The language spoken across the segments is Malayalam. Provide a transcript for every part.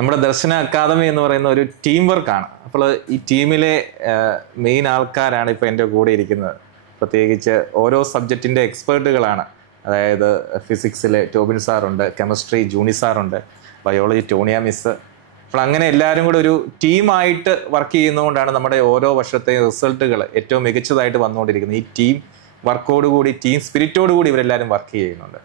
നമ്മുടെ ദർശന അക്കാദമി എന്ന് പറയുന്ന ഒരു ടീം വർക്കാണ്. അപ്പോൾ ഈ ടീമിലെ മെയിൻ ആൾക്കാരാണ് ഇപ്പോൾ എൻ്റെ കൂടെ ഇരിക്കുന്നത്. പ്രത്യേകിച്ച് ഓരോ സബ്ജക്റ്റിൻ്റെ എക്സ്പേർട്ടുകളാണ്. അതായത് ഫിസിക്സിൽ ടോബിൻ സാറുണ്ട്, കെമിസ്ട്രി ജൂണി സാറുണ്ട്, ബയോളജി ടോണിയ മിസ്. അപ്പോൾ അങ്ങനെ എല്ലാവരും കൂടെ ഒരു ടീമായിട്ട് വർക്ക് ചെയ്യുന്നതുകൊണ്ടാണ് നമ്മുടെ ഓരോ വർഷത്തെയും റിസൾട്ടുകൾ ഏറ്റവും മികച്ചതായിട്ട് വന്നുകൊണ്ടിരിക്കുന്നത്. ഈ ടീം വർക്കോടുകൂടി, ടീം സ്പിരിറ്റോടുകൂടി ഇവരെല്ലാവരും വർക്ക് ചെയ്യുന്നുണ്ട്.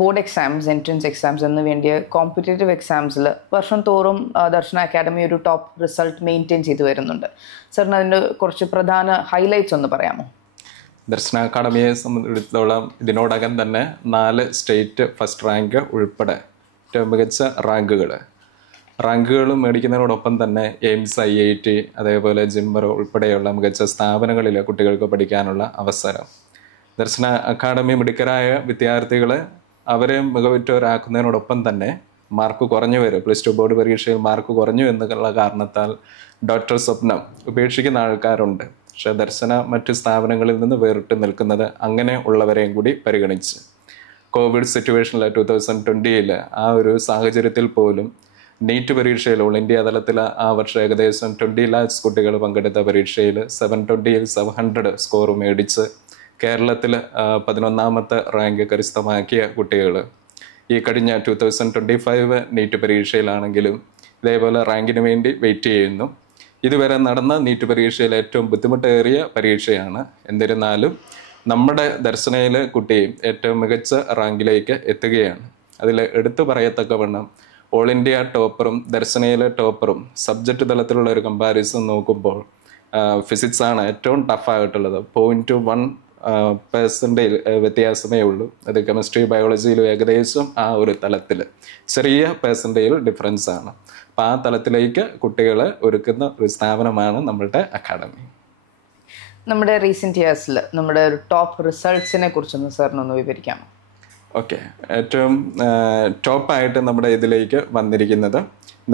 ബോർഡ് എക്സാംസ്, എൻട്രൻസ് എക്സാംസ് എന്ന് വേണ്ടിയ കോമ്പറ്റേറ്റീവ് എക്സാംസിൽ വർഷം തോറും ദർശന അക്കാദമി ഒരു ടോപ്പ് റിസൾട്ട് മെയിൻറ്റെയിൻ ചെയ്തു വരുന്നുണ്ട്. സാറിന് അതിൻ്റെ കുറച്ച് പ്രധാന ഹൈലൈറ്റ്സ് ഒന്ന് പറയാമോ? ദർശന അക്കാദമിയെ സംബന്ധിച്ചിടത്തോളം ഇതിനോടകം തന്നെ 4 സ്റ്റേറ്റ് ഫസ്റ്റ് റാങ്ക് ഉൾപ്പെടെ ഏറ്റവും മികച്ച റാങ്കുകൾ മേടിക്കുന്നതിനോടൊപ്പം തന്നെ എയിംസ്, IIT, അതേപോലെ ജിമ്മർ ഉൾപ്പെടെയുള്ള മികച്ച സ്ഥാപനങ്ങളിൽ കുട്ടികൾക്ക് പഠിക്കാനുള്ള അവസരം. ദർശന അക്കാദമി മിടുക്കരായ വിദ്യാർത്ഥികളെ അവരെ മികവുറ്റവരാക്കുന്നതിനോടൊപ്പം തന്നെ മാർക്ക് കുറഞ്ഞു വരും. +2 ബോർഡ് പരീക്ഷയിൽ മാർക്ക് കുറഞ്ഞു എന്നുള്ള കാരണത്താൽ ഡോക്ടർ സ്വപ്നം ഉപേക്ഷിക്കുന്ന ആൾക്കാരുണ്ട്. പക്ഷേ ദർശന മറ്റ് സ്ഥാപനങ്ങളിൽ നിന്ന് വേറിട്ട് നിൽക്കുന്നത് അങ്ങനെ ഉള്ളവരെയും കൂടി പരിഗണിച്ച് കോവിഡ് സിറ്റുവേഷനിൽ 2020 ആ ഒരു സാഹചര്യത്തിൽ പോലും നീറ്റ് പരീക്ഷയിൽ ഓൾ ഇന്ത്യ തലത്തിൽ ആ വർഷം ഏകദേശം 20 lakhs കുട്ടികൾ പങ്കെടുത്ത പരീക്ഷയിൽ 720ൽ 700 സ്കോർ മേടിച്ച് കേരളത്തിൽ 11ാമത്തെ റാങ്ക് കരസ്ഥമാക്കിയ കുട്ടികൾ ഈ കഴിഞ്ഞ 2025 നീറ്റ് പരീക്ഷയിലാണെങ്കിലും ഇതേപോലെ റാങ്കിന് വേണ്ടി വെയിറ്റ് ചെയ്യുന്നു. ഇതുവരെ നടന്ന നീറ്റ് പരീക്ഷയിൽ ഏറ്റവും ബുദ്ധിമുട്ടേറിയ പരീക്ഷയാണ്. എന്നിരുന്നാലും നമ്മുടെ ദർശനയിലെ കുട്ടിയും ഏറ്റവും മികച്ച റാങ്കിലേക്ക് എത്തുകയാണ്. അതിൽ എടുത്തു പറയത്തക്കവണ്ണം ഓൾ ഇന്ത്യ ടോപ്പറും ദർശനയിലെ ടോപ്പറും സബ്ജക്റ്റ് തലത്തിലുള്ള ഒരു കമ്പാരിസൺ നോക്കുമ്പോൾ ഫിസിക്സാണ് ഏറ്റവും ടഫായിട്ടുള്ളത്. 0.1% വ്യത്യാസമേ ഉള്ളൂ. അത് കെമിസ്ട്രി ബയോളജിയിലും ഏകദേശം ആ ഒരു തലത്തിൽ ചെറിയ പെർസെൻറ്റേജിൽ ഡിഫറൻസ് ആണ്. അപ്പോൾ ആ തലത്തിലേക്ക് കുട്ടികളെ ഒരുക്കുന്ന ഒരു സ്ഥാപനമാണ് നമ്മളുടെ അക്കാദമി. നമ്മുടെ റീസെൻറ്റ് ഇയേഴ്സിൽ നമ്മുടെ ഒരു ടോപ്പ് റിസൾട്ട്സിനെ കുറിച്ചൊന്ന് സാറിനൊന്ന് വിവരിക്കാമോ? ഓക്കെ, ഏറ്റവും ടോപ്പായിട്ട് നമ്മുടെ ഇതിലേക്ക് വന്നിരിക്കുന്നത്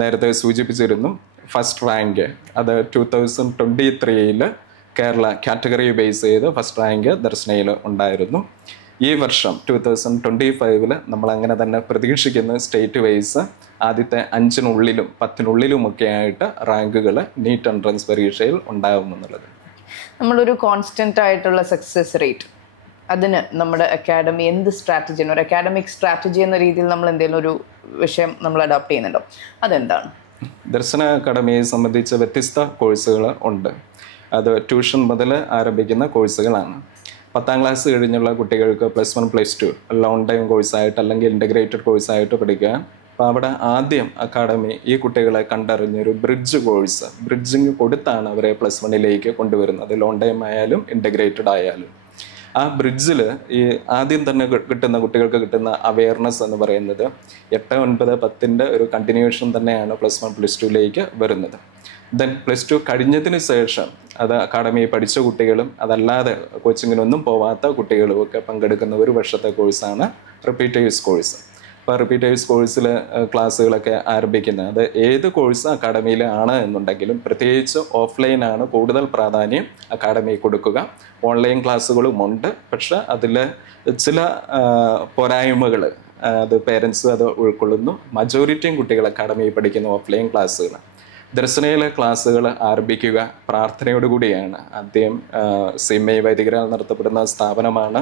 നേരത്തെ സൂചിപ്പിച്ചിരുന്നു ഫസ്റ്റ് റാങ്ക്. അത് 2023 കേരള കാറ്റഗറി ബേസ് ചെയ്ത് ഫസ്റ്റ് റാങ്ക് ദർശനയിൽ ഉണ്ടായിരുന്നു. ഈ വർഷം 2025 നമ്മളങ്ങനെ തന്നെ പ്രതീക്ഷിക്കുന്ന സ്റ്റേറ്റ് വൈസ് ആദ്യത്തെ 5-നുള്ളിലും 10-നുള്ളിലുമൊക്കെ ആയിട്ട് റാങ്കുകൾ നീറ്റ് എൻട്രൻസ് പരീക്ഷയിൽ ഉണ്ടാകുമെന്നുള്ളത്. നമ്മളൊരു കോൺസ്റ്റൻ്റ് ആയിട്ടുള്ള സക്സസ് റേറ്റ്, അതിന് നമ്മുടെ അക്കാഡമി എന്ത് സ്ട്രാറ്റജിയാണ്, ഒരു അക്കാഡമിക് സ്ട്രാറ്റജി എന്ന രീതിയിൽ നമ്മൾ എന്തെങ്കിലും ഒരു വിഷയം നമ്മൾ അഡോപ്റ്റ് ചെയ്യുന്നുണ്ടോ? അതെന്താണ്? ദർശന അക്കാഡമിയെ സംബന്ധിച്ച് വ്യത്യസ്ത കോഴ്സുകൾ ഉണ്ട്. അത് ട്യൂഷൻ മുതൽ ആരംഭിക്കുന്ന കോഴ്സുകളാണ്. 10ാം ക്ലാസ് കഴിഞ്ഞുള്ള കുട്ടികൾക്ക് +1 +2 ലോങ് ടൈം കോഴ്സായിട്ട് അല്ലെങ്കിൽ ഇൻ്റഗ്രേറ്റഡ് കോഴ്സായിട്ട് പഠിക്കുക. അപ്പോൾ അവിടെ ആദ്യം അക്കാഡമി ഈ കുട്ടികളെ കണ്ടറിഞ്ഞൊരു ബ്രിഡ്ജിങ് കൊടുത്താണ് അവരെ +1ലേക്ക് കൊണ്ടുവരുന്നത്. ലോങ് ടൈം ആയാലും ഇൻ്റഗ്രേറ്റഡ് ആയാലും ആ ബ്രിഡ്ജിൽ ഈ ആദ്യം തന്നെ കിട്ടുന്ന കുട്ടികൾക്ക് കിട്ടുന്ന അവെയർനെസ് എന്ന് പറയുന്നത് 8, 9, 10ൻ്റെ ഒരു കണ്ടിന്യൂവേഷൻ തന്നെയാണ് +1 +2ലേക്ക് വരുന്നത്. ദെൻ +2 കഴിഞ്ഞതിന് ശേഷം അത് അക്കാഡമി പഠിച്ച കുട്ടികളും അതല്ലാതെ കോച്ചിങ്ങിനൊന്നും പോവാത്ത കുട്ടികളും ഒക്കെ പങ്കെടുക്കുന്ന ഒരു വർഷത്തെ കോഴ്സാണ് റിപ്പീറ്റേഴ്സ് കോഴ്സ്. അപ്പോൾ റിപ്പീറ്റേഴ്സ് കോഴ്സിൽ ക്ലാസ്സുകളൊക്കെ ആരംഭിക്കുന്നത് അത് ഏത് കോഴ്സ് അക്കാഡമിയിൽ ആണ് എന്നുണ്ടെങ്കിലും പ്രത്യേകിച്ച് ഓഫ്ലൈനാണ് കൂടുതൽ പ്രാധാന്യം അക്കാഡമി കൊടുക്കുക. ഓൺലൈൻ ക്ലാസ്സുകളും ഉണ്ട്, പക്ഷെ അതിൽ ചില പോരായ്മകൾ അത് പേരൻസ് അത് ഉൾക്കൊള്ളുന്നു. മജോറിറ്റിയും കുട്ടികൾ അക്കാഡമിയിൽ പഠിക്കുന്ന ഓഫ്ലൈൻ ക്ലാസ്സുകൾ. ദർശനയിലെ ക്ലാസ്സുകൾ ആരംഭിക്കുക പ്രാർത്ഥനയോടുകൂടിയാണ്. ആദ്യം CMI വൈദികരാൽ നടത്തപ്പെടുന്ന സ്ഥാപനമാണ്.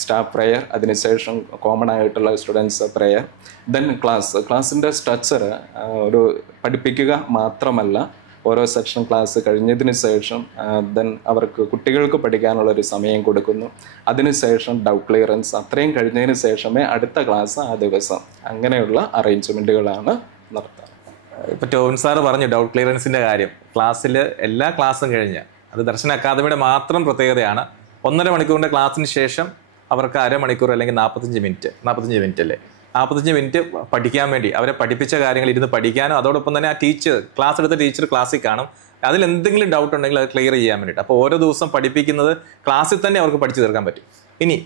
സ്റ്റാഫ് പ്രെയർ, അതിനുശേഷം കോമൺ ആയിട്ടുള്ള സ്റ്റുഡൻസ് പ്രെയർ, ദെൻ ക്ലാസ്സിൻ്റെ സ്ട്രക്ചർ ഒരു പഠിപ്പിക്കുക മാത്രമല്ല, ഓരോ സെക്ഷൻ ക്ലാസ് കഴിഞ്ഞതിന് ശേഷം ദെൻ അവർക്ക് കുട്ടികൾക്ക് പഠിക്കാനുള്ളൊരു സമയം കൊടുക്കുന്നു. അതിനുശേഷം ഡൗട്ട് ക്ലിയറൻസ്, അത്രയും കഴിഞ്ഞതിന് ശേഷമേ അടുത്ത ക്ലാസ് ആ ദിവസം. അങ്ങനെയുള്ള അറേഞ്ച്മെൻറ്റുകളാണ് നടത്തുക. ഇപ്പോൾ ടോബിൻ സാറ് പറഞ്ഞു ഡൗട്ട് ക്ലിയറൻസിൻ്റെ കാര്യം. ക്ലാസ്സിൽ എല്ലാ ക്ലാസ്സും കഴിഞ്ഞ്, അത് ദർശന അക്കാദമിയുടെ മാത്രം പ്രത്യേകതയാണ്, 1.5 മണിക്കൂറിൻ്റെ ക്ലാസ്സിന് ശേഷം അവർക്ക് അരമണിക്കൂർ അല്ലെങ്കിൽ 45 മിനിറ്റ് അല്ലേ 45 മിനിറ്റ് പഠിക്കാൻ വേണ്ടി അവരെ പഠിപ്പിച്ച കാര്യങ്ങൾ ഇരുന്ന് പഠിക്കാനും അതോടൊപ്പം തന്നെ ആ ക്ലാസ് എടുത്ത ടീച്ചർ ക്ലാസ്സിൽ കാണും. അതിൽ എന്തെങ്കിലും ഡൗട്ട് ഉണ്ടെങ്കിൽ അത് ക്ലിയർ ചെയ്യാൻ വേണ്ടിയിട്ട്. അപ്പോൾ ഓരോ ദിവസം പഠിപ്പിക്കുന്നത് ക്ലാസ്സിൽ തന്നെ അവർക്ക് പഠിച്ചു തീർക്കാൻ പറ്റും. ഇനി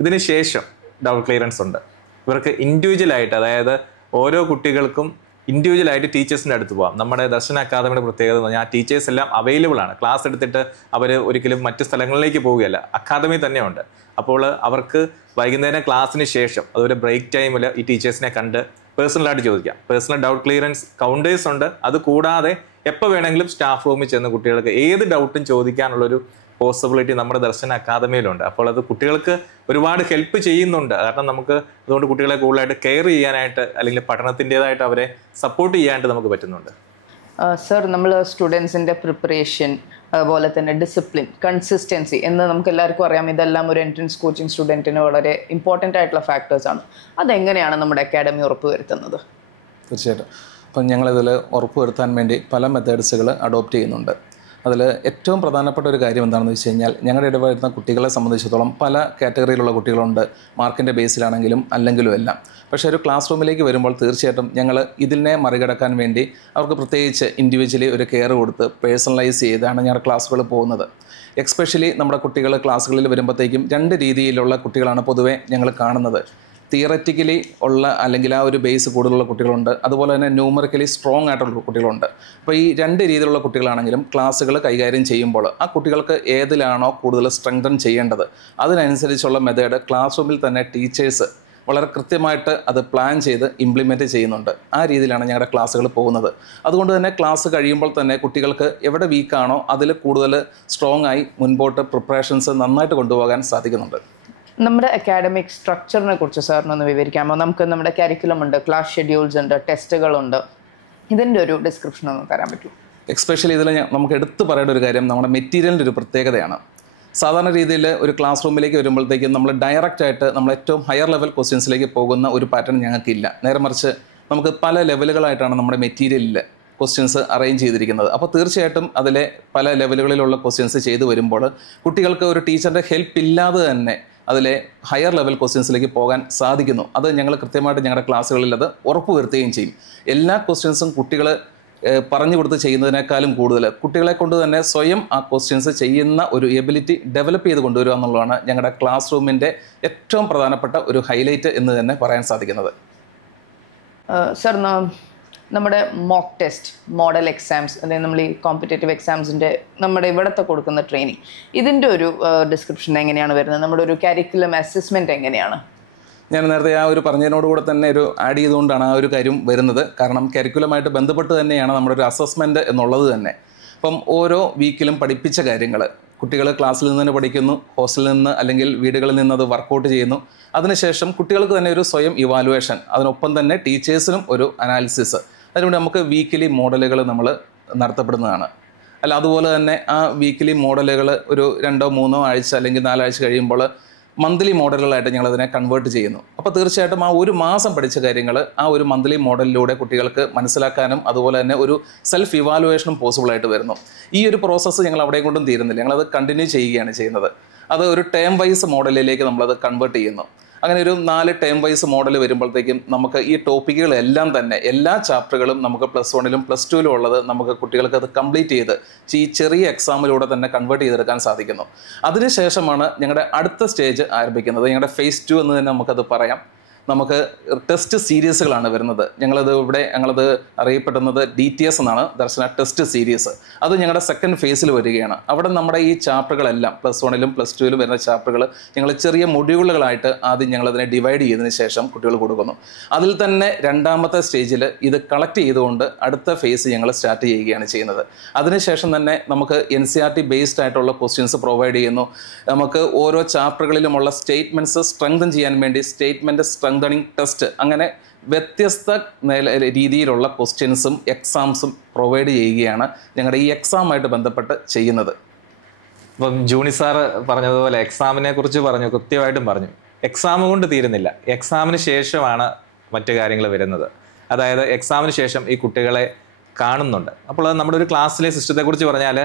ഇതിന് ശേഷം ഡൗട്ട് ക്ലിയറൻസ് ഉണ്ട്. ഇവർക്ക് ഇൻഡിവിജ്വലായിട്ട്, അതായത് ഓരോ കുട്ടികൾക്കും ഇൻഡിവിജ്വലായിട്ട് ടീച്ചേഴ്സിൻ്റെ അടുത്ത് പോകാം. നമ്മുടെ ദർശന അക്കാദമിയുടെ പ്രത്യേകത എന്ന് പറഞ്ഞാൽ ആ ടീച്ചേഴ്സ് എല്ലാം അവൈലബിൾ ആണ്. ക്ലാസ് എടുത്തിട്ട് അവർ ഒരിക്കലും മറ്റ് സ്ഥലങ്ങളിലേക്ക് പോവുകയല്ല, അക്കാദമി തന്നെയുണ്ട്. അപ്പോൾ അവർക്ക് വൈകുന്നേരം ക്ലാസ്സിന് ശേഷം അതുപോലെ ബ്രേക്ക് ടൈമിൽ ഈ ടീച്ചേഴ്സിനെ കണ്ട് പേഴ്സണലായിട്ട് ചോദിക്കാം. പേഴ്സണൽ ഡൗട്ട് ക്ലിയറൻസ് കൗണ്ടേഴ്സ് ഉണ്ട്. അത് കൂടാതെ എപ്പോൾ വേണമെങ്കിലും സ്റ്റാഫ് റൂമിൽ ചെന്ന് കുട്ടികൾക്ക് ഏത് ഡൗട്ടും ചോദിക്കാനുള്ളൊരു പോസിബിലിറ്റി നമ്മുടെ ദർശന അക്കാദമിയിലുണ്ട്. അപ്പോൾ അത് കുട്ടികൾക്ക് ഒരുപാട് ഹെൽപ്പ് ചെയ്യുന്നുണ്ട്. കാരണം നമുക്ക് അതുകൊണ്ട് കുട്ടികളെ കൂടുതലായിട്ട് കെയർ ചെയ്യാനായിട്ട് അല്ലെങ്കിൽ പഠനത്തിൻ്റെതായിട്ട് അവരെ സപ്പോർട്ട് ചെയ്യാനായിട്ട് നമുക്ക് പറ്റുന്നുണ്ട്. സർ, നമ്മൾ സ്റ്റുഡൻസിൻ്റെ പ്രിപ്പറേഷൻ, അതുപോലെ തന്നെ ഡിസിപ്ലിൻ, കൺസിസ്റ്റൻസി എന്ന് നമുക്ക് എല്ലാവർക്കും അറിയാം. ഇതെല്ലാം ഒരു എൻട്രൻസ് കോച്ചിങ് സ്റ്റുഡൻറ്റിന് വളരെ ഇമ്പോർട്ടൻ്റ് ആയിട്ടുള്ള ഫാക്ടേഴ്സാണ്. അതെങ്ങനെയാണ് നമ്മുടെ അക്കാഡമി ഉറപ്പുവരുത്തുന്നത്? തീർച്ചയായിട്ടും. അപ്പം ഞങ്ങളിതിൽ ഉറപ്പുവരുത്താൻ വേണ്ടി പല മെത്തേഡ്സുകൾ അഡോപ്റ്റ് ചെയ്യുന്നുണ്ട്. അതിൽ ഏറ്റവും പ്രധാനപ്പെട്ട ഒരു കാര്യം എന്താണെന്ന് വെച്ച് കഴിഞ്ഞാൽ, ഞങ്ങളുടെ ഇടവരുന്ന കുട്ടികളെ സംബന്ധിച്ചിടത്തോളം പല കാറ്റഗറിയിലുള്ള കുട്ടികളുണ്ട്, മാർക്കിൻ്റെ ബേസിലാണെങ്കിലും അല്ലെങ്കിലും എല്ലാം. പക്ഷേ ഒരു ക്ലാസ് റൂമിലേക്ക് വരുമ്പോൾ തീർച്ചയായിട്ടും ഞങ്ങൾ ഇതിനെ മറികടക്കാൻ വേണ്ടി അവർക്ക് പ്രത്യേകിച്ച് ഇൻഡിവിജ്വലി ഒരു കെയർ കൊടുത്ത് പേഴ്സണലൈസ് ചെയ്താണ് ഞങ്ങളുടെ ക്ലാസ്സുകൾ പോകുന്നത്. എക്സ്പെഷ്യലി നമ്മുടെ കുട്ടികൾ ക്ലാസ്സുകളിൽ വരുമ്പോഴത്തേക്കും 2 രീതിയിലുള്ള കുട്ടികളാണ് പൊതുവെ ഞങ്ങൾ കാണുന്നത്. തിയററ്റിക്കലി ഉള്ള അല്ലെങ്കിൽ ആ ഒരു ബേസ് കൂടുതലുള്ള കുട്ടികളുണ്ട്, അതുപോലെ തന്നെ ന്യൂമറിക്കലി സ്ട്രോങ് ആയിട്ടുള്ള കുട്ടികളുണ്ട്. അപ്പോൾ ഈ 2 രീതിയിലുള്ള കുട്ടികളാണെങ്കിലും ക്ലാസ്സുകൾ കൈകാര്യം ചെയ്യുമ്പോൾ ആ കുട്ടികൾക്ക് ഏതിലാണോ കൂടുതൽ സ്ട്രെങ്തൻ ചെയ്യേണ്ടത് അതിനനുസരിച്ചുള്ള മെത്തേഡ് ക്ലാസ് റൂമിൽ തന്നെ ടീച്ചേഴ്സ് വളരെ കൃത്യമായിട്ട് അത് പ്ലാൻ ചെയ്ത് ഇംപ്ലിമെൻറ്റ് ചെയ്യുന്നുണ്ട്. ആ രീതിയിലാണ് ഞങ്ങളുടെ ക്ലാസ്സുകൾ പോകുന്നത്. അതുകൊണ്ട് തന്നെ ക്ലാസ് കഴിയുമ്പോൾ തന്നെ കുട്ടികൾക്ക് എവിടെ വീക്കാണോ അതിൽ കൂടുതൽ സ്ട്രോങ് ആയി മുൻപോട്ട് പ്രിപ്പറേഷൻസ് നന്നായിട്ട് കൊണ്ടുപോകാൻ സാധിക്കുന്നുണ്ട്. നമ്മുടെ അക്കാഡമിക് സ്ട്രക്ചറിനെ കുറിച്ച് സാറിനൊന്ന് വിവരിക്കാമോ? നമുക്ക് നമ്മുടെ കരിക്കുലം ഉണ്ട്, ക്ലാസ് ഷെഡ്യൂൾസ് ഉണ്ട്, ടെസ്റ്റുകളുണ്ട്. ഇതിൻ്റെ ഒരു ഡിസ്ക്രിപ്ഷൻ ഒന്ന് തരാൻ പറ്റുമോ? എക്സ്പെഷ്യലി ഇതിൽ നമുക്ക് എടുത്തു പറയേണ്ട ഒരു കാര്യം നമ്മുടെ മെറ്റീരിയലിൻ്റെ ഒരു പ്രത്യേകതയാണ്. സാധാരണ രീതിയിൽ ഒരു ക്ലാസ് റൂമിലേക്ക് വരുമ്പോഴത്തേക്കും നമ്മൾ ഡയറക്റ്റായിട്ട് നമ്മൾ ഏറ്റവും ഹയർ ലെവൽ ക്വസ്റ്റ്യൻസിലേക്ക് പോകുന്ന ഒരു പാറ്റേൺ ഞങ്ങൾക്കില്ല. നേരെ മറിച്ച് നമുക്ക് പല ലെവലുകളായിട്ടാണ് നമ്മുടെ മെറ്റീരിയലിൽ ക്വസ്റ്റ്യൻസ് അറേഞ്ച് ചെയ്തിരിക്കുന്നത്. അപ്പോൾ തീർച്ചയായിട്ടും അതിലെ പല ലെവലുകളിലുള്ള ക്വസ്റ്റ്യൻസ് ചെയ്തു വരുമ്പോൾ കുട്ടികൾക്ക് ഒരു ടീച്ചറിൻ്റെ ഹെൽപ്പ് ഇല്ലാതെ തന്നെ അതിലെ ഹയർ ലെവൽ ക്വസ്റ്റ്യൻസിലേക്ക് പോകാൻ സാധിക്കുന്നു. അത് ഞങ്ങൾ കൃത്യമായിട്ട് ഞങ്ങളുടെ ക്ലാസ്സുകളിൽ അത് ഉറപ്പുവരുത്തുകയും ചെയ്യും. എല്ലാ ക്വസ്റ്റ്യൻസും കുട്ടികൾ പറഞ്ഞു കൊടുത്ത് ചെയ്യുന്നതിനേക്കാളും കൂടുതൽ കുട്ടികളെ കൊണ്ട് തന്നെ സ്വയം ആ ക്വസ്റ്റ്യൻസ് ചെയ്യുന്ന ഒരു എബിലിറ്റി ഡെവലപ്പ് ചെയ്ത് കൊണ്ടുവരിക എന്നുള്ളതാണ് ഞങ്ങളുടെ ക്ലാസ് റൂമിൻ്റെ ഏറ്റവും പ്രധാനപ്പെട്ട ഒരു ഹൈലൈറ്റ് എന്ന് തന്നെ പറയാൻ സാധിക്കുന്നത്. സർ, നമ്മുടെ മോക്ക് ടെസ്റ്റ്, മോഡൽ എക്സാംസ്, അതായത് നമ്മൾ ഈ കോമ്പറ്റേറ്റീവ് എക്സാംസിൻ്റെ നമ്മുടെ ഇവിടുത്തെ കൊടുക്കുന്ന ട്രെയിനിങ്, ഇതിൻ്റെ ഒരു ഡിസ്ക്രിപ്ഷൻ എങ്ങനെയാണ് വരുന്നത്? നമ്മുടെ ഒരു കരിക്കുലം അസസ്മെൻറ്റ് എങ്ങനെയാണ്? ഞാൻ നേരത്തെ ആ ഒരു പറഞ്ഞതിനോടുകൂടെ തന്നെ ഒരു ആഡ് ചെയ്തുകൊണ്ടാണ് ആ ഒരു കാര്യം വരുന്നത്. കാരണം കരിക്കുലമായിട്ട് ബന്ധപ്പെട്ട് തന്നെയാണ് നമ്മുടെ ഒരു അസസ്മെൻറ്റ് എന്നുള്ളത് തന്നെ. അപ്പം ഓരോ വീക്കിലും പഠിപ്പിച്ച കാര്യങ്ങൾ കുട്ടികൾ ക്ലാസ്സിൽ നിന്ന് തന്നെ പഠിക്കുന്നു, ഹോസ്റ്റലിൽ നിന്ന് അല്ലെങ്കിൽ വീടുകളിൽ നിന്ന് അത് വർക്കൗട്ട് ചെയ്യുന്നു. അതിനുശേഷം കുട്ടികൾക്ക് തന്നെ ഒരു സ്വയം ഇവാലുവേഷൻ, അതിനൊപ്പം തന്നെ ടീച്ചേഴ്സിനും ഒരു അനാലിസിസ്. അതിലൂടെ നമുക്ക് വീക്കിലി മോഡലുകൾ നമ്മൾ നടത്തപ്പെടുന്നതാണ്. അല്ല, അതുപോലെ തന്നെ ആ വീക്കിലി മോഡലുകൾ ഒരു 2-3 ആഴ്ച അല്ലെങ്കിൽ 4 ആഴ്ച കഴിയുമ്പോൾ മന്ത്ലി മോഡലുകളായിട്ട് ഞങ്ങളതിനെ കൺവേർട്ട് ചെയ്യുന്നു. അപ്പോൾ തീർച്ചയായിട്ടും ആ ഒരു മാസം പഠിച്ച കാര്യങ്ങൾ ആ ഒരു മന്ത്ലി മോഡലിലൂടെ കുട്ടികൾക്ക് മനസ്സിലാക്കാനും അതുപോലെ തന്നെ ഒരു സെൽഫ് ഇവാലുവേഷനും പോസിബിളായിട്ട് വരുന്നു. ഈ ഒരു പ്രോസസ്സ് ഞങ്ങൾ അവിടെ കൊണ്ടും തീരുന്നില്ല, ഞങ്ങളത് കണ്ടിന്യൂ ചെയ്യുകയാണ് ചെയ്യുന്നത്. അത് ഒരു ടേം വൈസ് മോഡലിലേക്ക് നമ്മളത് കൺവേർട്ട് ചെയ്യുന്നു. അങ്ങനെ ഒരു 4 ടേം വൈസ് മോഡൽ വരുമ്പോഴത്തേക്കും നമുക്ക് ഈ ടോപ്പിക്കുകളെല്ലാം തന്നെ എല്ലാ ചാപ്റ്ററുകളും നമുക്ക് +1-ലും +2-ലും ഉള്ളത് നമുക്ക് കുട്ടികൾക്ക് അത് കംപ്ലീറ്റ് ചെയ്ത് ഈ ചെറിയ എക്സാമിലൂടെ തന്നെ കൺവേർട്ട് ചെയ്തെടുക്കാൻ സാധിക്കുന്നു. അതിനുശേഷമാണ് ഞങ്ങളുടെ അടുത്ത സ്റ്റേജ് ആരംഭിക്കുന്നത്. ഞങ്ങളുടെ phase 2 എന്ന് തന്നെ നമുക്കത് പറയാം. നമുക്ക് ടെസ്റ്റ് സീരീസുകളാണ് വരുന്നത്. ഞങ്ങളത് അറിയപ്പെടുന്നത് DTS എന്നാണ്, ദർശന ടെസ്റ്റ് സീരീസ്. അത് ഞങ്ങളുടെ സെക്കൻഡ് ഫേസിൽ വരികയാണ്. അവിടെ നമ്മുടെ ഈ ചാപ്റ്ററുകളെല്ലാം +1-ലും +2-ലും വരുന്ന ചാപ്റ്ററുകൾ ഞങ്ങൾ ചെറിയ മൊഡ്യൂളുകളായിട്ട് ആദ്യം ഞങ്ങളതിനെ ഡിവൈഡ് ചെയ്തതിന് ശേഷം കുട്ടികൾ കൊടുക്കുന്നു. അതിൽ തന്നെ രണ്ടാമത്തെ സ്റ്റേജിൽ ഇത് കളക്ട് ചെയ്തുകൊണ്ട് അടുത്ത ഫേസ് ഞങ്ങൾ സ്റ്റാർട്ട് ചെയ്യുകയാണ് ചെയ്യുന്നത്. അതിനുശേഷം തന്നെ നമുക്ക് NCERT ബേസ്ഡ് ആയിട്ടുള്ള ക്വസ്റ്റ്യൻസ് പ്രൊവൈഡ് ചെയ്യുന്നു. നമുക്ക് ഓരോ ചാപ്റ്ററുകളിലുമുള്ള സ്റ്റേറ്റ്മെൻറ്റ്സ് സ്ട്രെങ്തൻ ചെയ്യാൻ വേണ്ടി സ്റ്റേറ്റ്മെൻറ്റ് സ്ട്രെങ്തനിങ് ടെസ്റ്റ്, അങ്ങനെ വ്യത്യസ്ത രീതിയിലുള്ള ക്വസ്റ്റ്യൻസും എക്സാംസും പ്രൊവൈഡ് ചെയ്യുകയാണ് ഞങ്ങളുടെ ഈ എക്സാമായിട്ട് ബന്ധപ്പെട്ട് ചെയ്യുന്നത്. ഇപ്പം ജൂണി സാറ് പറഞ്ഞതുപോലെ എക്സാമിനെ കുറിച്ച് പറഞ്ഞു, കൃത്യമായിട്ടും പറഞ്ഞു. എക്സാം കൊണ്ട് തീരുന്നില്ല, എക്സാമിന് ശേഷമാണ് മറ്റു കാര്യങ്ങൾ വരുന്നത്. അതായത് എക്സാമിന് ശേഷം ഈ കുട്ടികളെ കാണുന്നുണ്ട്. അപ്പോൾ നമ്മുടെ ഒരു ക്ലാസ്സിലെ സിസ്റ്റത്തെക്കുറിച്ച് പറഞ്ഞാൽ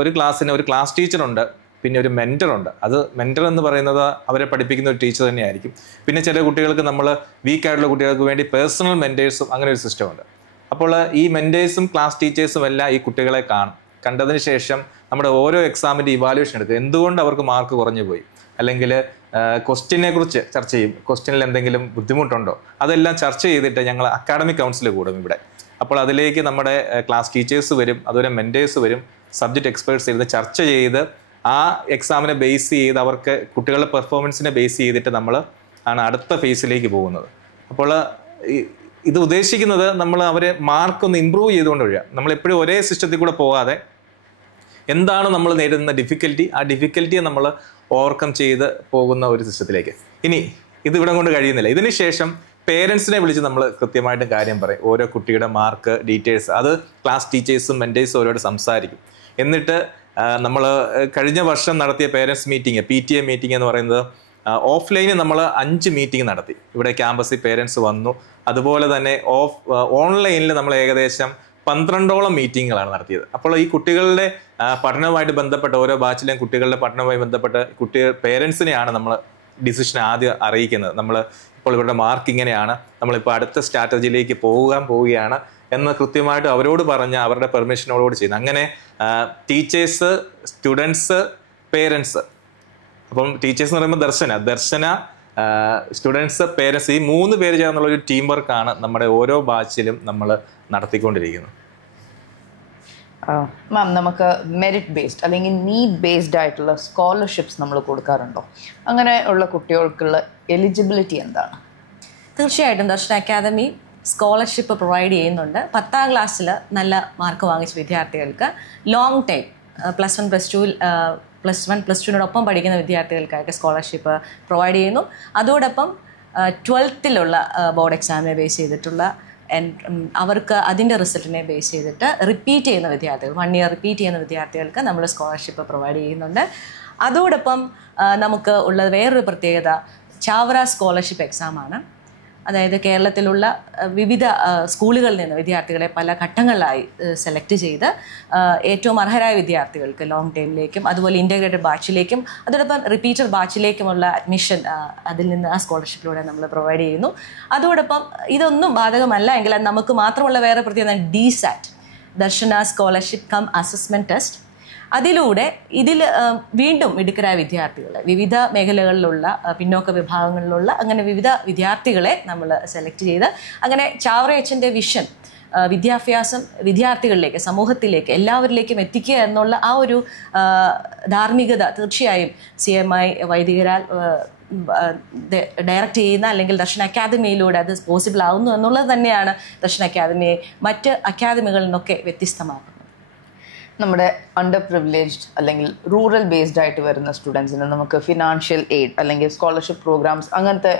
ഒരു ക്ലാസ്സിന് ഒരു ക്ലാസ് ടീച്ചറുണ്ട്, പിന്നെ ഒരു മെൻറ്ററുണ്ട്. അത് മെൻറ്റർ എന്ന് പറയുന്നത് അവരെ പഠിപ്പിക്കുന്ന ഒരു ടീച്ചർ തന്നെയായിരിക്കും. പിന്നെ ചില കുട്ടികൾക്ക് നമ്മൾ വീക്കായിട്ടുള്ള കുട്ടികൾക്ക് വേണ്ടി പേഴ്സണൽ മെൻറ്റേഴ്സും അങ്ങനെ ഒരു സിസ്റ്റമുണ്ട്. അപ്പോൾ ഈ മെൻറ്റേഴ്സും ക്ലാസ് ടീച്ചേഴ്സും എല്ലാം ഈ കുട്ടികളെ കണ്ടതിന് ശേഷം നമ്മുടെ ഓരോ എക്സാമിൻ്റെ ഇവാലുവേഷൻ എടുക്കും. എന്തുകൊണ്ട് അവർക്ക് മാർക്ക് കുറഞ്ഞു പോയി, അല്ലെങ്കിൽ ക്വസ്റ്റ്യനെ കുറിച്ച് ചർച്ച ചെയ്യും. ക്വസ്റ്റ്യനിൽ എന്തെങ്കിലും ബുദ്ധിമുട്ടുണ്ടോ, അതെല്ലാം ചർച്ച ചെയ്തിട്ട് ഞങ്ങൾ അക്കാഡമിക് കൗൺസിൽ കൂടും ഇവിടെ. അപ്പോൾ അതിലേക്ക് നമ്മുടെ ക്ലാസ് ടീച്ചേഴ്സ് വരും, അതുപോലെ മെൻറ്റേഴ്സ് വരും, സബ്ജക്റ്റ് എക്സ്പേർട്സ് ഇരുന്ന് ചർച്ച ചെയ്ത് ആ എക്സാമിനെ ബേസ് ചെയ്ത് അവർക്ക് കുട്ടികളുടെ പെർഫോമൻസിനെ ബേസ് ചെയ്തിട്ട് നമ്മൾ ആണ് അടുത്ത ഫേസിലേക്ക് പോകുന്നത്. അപ്പോൾ ഇത് ഉദ്ദേശിക്കുന്നത് നമ്മൾ അവരെ മാർക്കൊന്ന് ഇമ്പ്രൂവ് ചെയ്തുകൊണ്ട് വരിക. നമ്മളെപ്പോഴും ഒരേ സിസ്റ്റത്തിൽ കൂടെ പോകാതെ എന്താണ് നമ്മൾ നേരിടുന്ന ഡിഫിക്കൽറ്റി, ആ ഡിഫിക്കൽറ്റിയെ നമ്മൾ ഓവർകം ചെയ്ത് പോകുന്ന ഒരു സിസ്റ്റത്തിലേക്ക്. ഇനി ഇത് ഇവിടെ കൊണ്ട് കഴിയുന്നില്ല. ഇതിന് ശേഷം പേരൻസിനെ വിളിച്ച് നമ്മൾ കൃത്യമായിട്ടും കാര്യം പറയും. ഓരോ കുട്ടിയുടെ മാർക്ക് ഡീറ്റെയിൽസ് അത് ക്ലാസ് ടീച്ചേഴ്സും മെൻറ്റേഴ്സും അവരോട് സംസാരിക്കും. എന്നിട്ട് നമ്മൾ കഴിഞ്ഞ വർഷം നടത്തിയ പേരൻസ് മീറ്റിംഗ്, PTA മീറ്റിംഗ് എന്ന് പറയുന്നത് ഓഫ്ലൈനിൽ നമ്മൾ 5 മീറ്റിംഗ് നടത്തി. ഇവിടെ ക്യാമ്പസിൽ പേരൻസ് വന്നു. അതുപോലെ തന്നെ ഓൺലൈനിൽ നമ്മൾ ഏകദേശം 12ഓളം മീറ്റിങ്ങുകളാണ് നടത്തിയത്. അപ്പോൾ ഈ കുട്ടികളുടെ പഠനവുമായിട്ട് ബന്ധപ്പെട്ട ഓരോ ബാച്ചിലെയും കുട്ടികളുടെ പഠനവുമായി ബന്ധപ്പെട്ട പേരൻസിനെയാണ് നമ്മൾ ഡിസിഷൻ ആദ്യം അറിയിക്കുന്നത്. നമ്മൾ ഇപ്പോൾ ഇവരുടെ മാർക്ക് ഇങ്ങനെയാണ്, നമ്മളിപ്പോൾ അടുത്ത സ്ട്രാറ്റജിയിലേക്ക് പോവുകയാണ് എന്ന് കൃത്യമായിട്ട് അവരോട് പറഞ്ഞ് അവരുടെ പെർമിഷനോടുകൂടി ചെയ്യുന്നത്. അങ്ങനെ ടീച്ചേഴ്സ്, സ്റ്റുഡൻസ്, പേരൻസ്. അപ്പം ടീച്ചേഴ്സ് എന്ന് പറയുമ്പോൾ ദർശന, സ്റ്റുഡൻസ്, പേരൻസ്, ഈ 3 പേര് ചേർന്നുള്ള ഒരു ടീം വർക്കാണ് നമ്മുടെ ഓരോ ബാച്ചിലും നമ്മൾ നടത്തിക്കൊണ്ടിരിക്കുന്നത്. മാം, നമുക്ക് മെറിറ്റ് ബേസ്ഡ് അല്ലെങ്കിൽ നീഡ് ബേസ്ഡ് ആയിട്ടുള്ള സ്കോളർഷിപ്സ് നമ്മൾ കൊടുക്കാറുണ്ടോ? അങ്ങനെ ഉള്ള കുട്ടികൾക്കുള്ള എലിജിബിലിറ്റി എന്താണ്? തീർച്ചയായിട്ടും ദർശന അക്കാദമി സ്കോളർഷിപ്പ് പ്രൊവൈഡ് ചെയ്യുന്നുണ്ട്. 10ാം ക്ലാസ്സിൽ നല്ല മാർക്ക് വാങ്ങിച്ച വിദ്യാർത്ഥികൾക്ക് ലോങ് ടൈം +1 +2 +1 പഠിക്കുന്ന വിദ്യാർത്ഥികൾക്കായിട്ട് സ്കോളർഷിപ്പ് പ്രൊവൈഡ് ചെയ്യുന്നു. അതോടൊപ്പം 12th ബോർഡ് എക്സാമിനെ ബേസ് ചെയ്തിട്ടുള്ള അവർക്ക് അതിൻ്റെ റിസൾട്ടിനെ ബേസ് ചെയ്തിട്ട് റിപ്പീറ്റ് ചെയ്യുന്ന വിദ്യാർത്ഥികൾ 1 ഇയർ റിപ്പീറ്റ് ചെയ്യുന്ന വിദ്യാർത്ഥികൾക്ക് നമ്മൾ സ്കോളർഷിപ്പ് പ്രൊവൈഡ് ചെയ്യുന്നുണ്ട്. അതോടൊപ്പം നമുക്ക് ഉള്ള വേറൊരു പ്രത്യേകത ചാവറ സ്കോളർഷിപ്പ് എക്സാമാണ്. അതായത് കേരളത്തിലുള്ള വിവിധ സ്കൂളുകളിൽ നിന്ന് വിദ്യാർത്ഥികളെ പല ഘട്ടങ്ങളിലായി സെലക്ട് ചെയ്ത് ഏറ്റവും അർഹരായ വിദ്യാർത്ഥികൾക്ക് ലോങ് ടൈമിലേക്കും അതുപോലെ ഇൻ്റഗ്രേറ്റഡ് ബാച്ചിലേക്കും അതോടൊപ്പം റിപ്പീറ്റഡ് ബാച്ചിലേക്കുമുള്ള അഡ്മിഷൻ അതിൽ നിന്ന് ആ സ്കോളർഷിപ്പിലൂടെ നമ്മൾ പ്രൊവൈഡ് ചെയ്യുന്നു. അതോടൊപ്പം ഇതൊന്നും ബാധകമല്ല എങ്കിൽ നമുക്ക് മാത്രമുള്ള വേറെ പ്രത്യേകത DSAT, ദർശന സ്കോളർഷിപ്പ് കം അസസ്മെൻറ്റ് ടെസ്റ്റ്. അതിലൂടെ ഇതിൽ വീണ്ടും മിടുക്കരായ വിദ്യാർത്ഥികളെ വിവിധ മേഖലകളിലുള്ള പിന്നോക്ക വിഭാഗങ്ങളിലുള്ള അങ്ങനെ വിവിധ വിദ്യാർത്ഥികളെ നമ്മൾ സെലക്ട് ചെയ്ത് അങ്ങനെ ചാവറ എച്ചിൻ്റെ വിഷൻ വിദ്യാഭ്യാസം വിദ്യാർത്ഥികളിലേക്ക് സമൂഹത്തിലേക്ക് എല്ലാവരിലേക്കും എത്തിക്കുക എന്നുള്ള ആ ഒരു ധാർമ്മികത തീർച്ചയായും CMI വൈദികരാൽ ഡയറക്റ്റ് ചെയ്യുന്ന അല്ലെങ്കിൽ ദർശന അക്കാദമിയിലൂടെ അത് പോസിബിൾ ആവുന്നു എന്നുള്ളത് തന്നെയാണ് ദർശന അക്കാദമിയെ മറ്റ് അക്കാദമികളിൽ നിന്നൊക്കെ വ്യത്യസ്തമാക്കുന്നത്. നമ്മുടെ അണ്ടർ പ്രിവിലേജ്ഡ് അല്ലെങ്കിൽ റൂറൽ ബേസ്ഡ് ആയിട്ട് വരുന്ന സ്റ്റുഡൻസിന് നമുക്ക് ഫിനാൻഷ്യൽ എയ്ഡ് അല്ലെങ്കിൽ സ്കോളർഷിപ്പ് പ്രോഗ്രാംസ് അങ്ങനത്തെ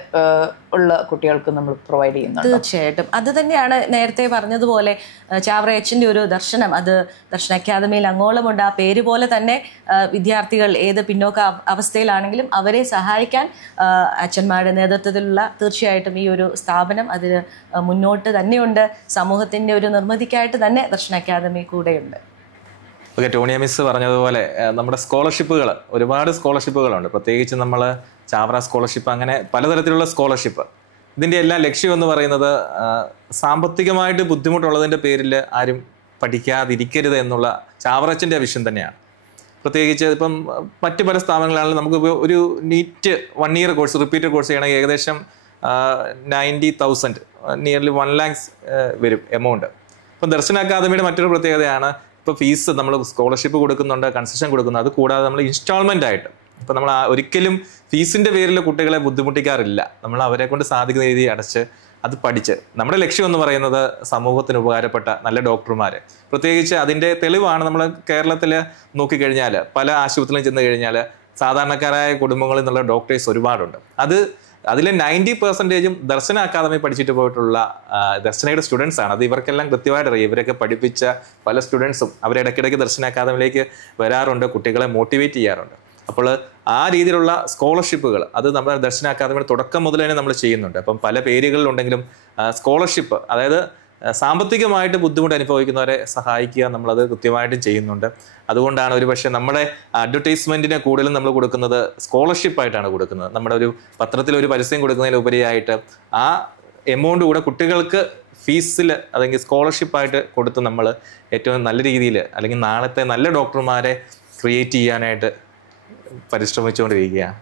ഉള്ള കുട്ടികൾക്ക് നമ്മൾ പ്രൊവൈഡ് ചെയ്യുന്നുണ്ട്. തീർച്ചയായിട്ടും അത് തന്നെയാണ് നേരത്തെ പറഞ്ഞതുപോലെ ചാവറ എച്ചിൻ്റെ ഒരു ദർശനം. അത് ദർശന അക്കാദമിയിൽ അങ്ങോളമുണ്ട്. ആ പേര് പോലെ തന്നെ വിദ്യാർത്ഥികൾ ഏത് പിന്നോക്ക അവസ്ഥയിലാണെങ്കിലും അവരെ സഹായിക്കാൻ അച്ഛന്മാരുടെ നേതൃത്വത്തിലുള്ള തീർച്ചയായിട്ടും ഈ ഒരു സ്ഥാപനം അതിന് മുന്നോട്ട് തന്നെയുണ്ട്. സമൂഹത്തിൻ്റെ ഒരു നിർമ്മിതിക്കായിട്ട് തന്നെ ദർശന അക്കാദമി കൂടെയുണ്ട്. ഓക്കെ, ടോണിയ മിസ് പറഞ്ഞതുപോലെ നമ്മുടെ സ്കോളർഷിപ്പുകൾ ഒരുപാട് സ്കോളർഷിപ്പുകളുണ്ട്. പ്രത്യേകിച്ച് നമ്മൾ ചാവറ സ്കോളർഷിപ്പ്, അങ്ങനെ പലതരത്തിലുള്ള സ്കോളർഷിപ്പ്. ഇതിൻ്റെ എല്ലാം ലക്ഷ്യം എന്ന് പറയുന്നത് സാമ്പത്തികമായിട്ട് ബുദ്ധിമുട്ടുള്ളതിൻ്റെ പേരിൽ ആരും പഠിക്കാതിരിക്കരുത് എന്നുള്ള ചാവറച്ചൻ്റെ വിഷൻ തന്നെയാണ്. പ്രത്യേകിച്ച് ഇപ്പം മറ്റ് പല സ്ഥാപനങ്ങളിലാണെങ്കിലും നമുക്ക് ഒരു NEET 1 year course repeated course ചെയ്യണമെങ്കിൽ ഏകദേശം 90,000 നിയർലി 1 lakhs വരും എമൗണ്ട്. ഇപ്പം ദർശന അക്കാദമിയുടെ മറ്റൊരു പ്രത്യേകതയാണ് ഇപ്പോൾ ഫീസ് നമ്മൾ സ്കോളർഷിപ്പ് കൊടുക്കുന്നുണ്ട്, കൺസെഷൻ കൊടുക്കുന്നു. അത് കൂടാതെ നമ്മൾ ഇൻസ്റ്റാൾമെൻ്റ് ആയിട്ട് ഇപ്പോൾ നമ്മൾ ഒരിക്കലും ഫീസിൻ്റെ പേരിൽ കുട്ടികളെ ബുദ്ധിമുട്ടിക്കാറില്ല. നമ്മൾ അവരെ കൊണ്ട് സാധിക്കുന്ന രീതിയിൽ അടച്ച് അത് പഠിച്ച് നമ്മുടെ ലക്ഷ്യം എന്ന് പറയുന്നത് സമൂഹത്തിന് ഉപകാരപ്പെട്ട നല്ല ഡോക്ടർമാർ. പ്രത്യേകിച്ച് അതിൻ്റെ തെളിവാണ് നമ്മൾ കേരളത്തിൽ നോക്കിക്കഴിഞ്ഞാൽ പല ആശുപത്രികളിൽ ചെന്ന് കഴിഞ്ഞാൽ സാധാരണക്കാരായ കുടുംബങ്ങളിൽ നിന്നുള്ള ഡോക്ടേഴ്സ് ഒരുപാടുണ്ട്. അതിലെ 90% ദർശന അക്കാദമി പഠിച്ചിട്ട് പോയിട്ടുള്ള ദർശനയുടെ സ്റ്റുഡൻസ് ആണ്. അത് ഇവർക്കെല്ലാം കൃത്യമായിട്ട് അറിയാം. ഇവരൊക്കെ പഠിപ്പിച്ച പല സ്റ്റുഡൻസും അവരിടയ്ക്കിടയ്ക്ക് ദർശന അക്കാദമിയിലേക്ക് വരാറുണ്ട്, കുട്ടികളെ മോട്ടിവേറ്റ് ചെയ്യാറുണ്ട്. അപ്പോൾ ആ രീതിയിലുള്ള സ്കോളർഷിപ്പുകൾ അത് നമ്മുടെ ദർശന അക്കാദമിയുടെ തുടക്കം മുതൽ തന്നെ നമ്മൾ ചെയ്യുന്നുണ്ട്. അപ്പം പല പേരുകളിലുണ്ടെങ്കിലും സ്കോളർഷിപ്പ്, അതായത് സാമ്പത്തികമായിട്ട് ബുദ്ധിമുട്ട് അനുഭവിക്കുന്നവരെ സഹായിക്കുക, നമ്മളത് കൃത്യമായിട്ടും ചെയ്യുന്നുണ്ട്. അതുകൊണ്ടാണ് ഒരുപക്ഷെ നമ്മുടെ അഡ്വർടൈസ്മെൻറ്റിനെ കൂടുതലും നമ്മൾ കൊടുക്കുന്നത് സ്കോളർഷിപ്പായിട്ടാണ് കൊടുക്കുന്നത്. നമ്മുടെ ഒരു പത്രത്തിലൊരു പരസ്യം കൊടുക്കുന്നതിലുപരിയായിട്ട് ആ എമൗണ്ട് കൂടെ കുട്ടികൾക്ക് ഫീസിൽ അല്ലെങ്കിൽ സ്കോളർഷിപ്പായിട്ട് കൊടുത്ത് നമ്മൾ ഏറ്റവും നല്ല രീതിയിൽ അല്ലെങ്കിൽ നാളത്തെ നല്ല ഡോക്ടർമാരെ ക്രിയേറ്റ് ചെയ്യാനായിട്ട് പരിശ്രമിച്ചുകൊണ്ടിരിക്കുകയാണ്.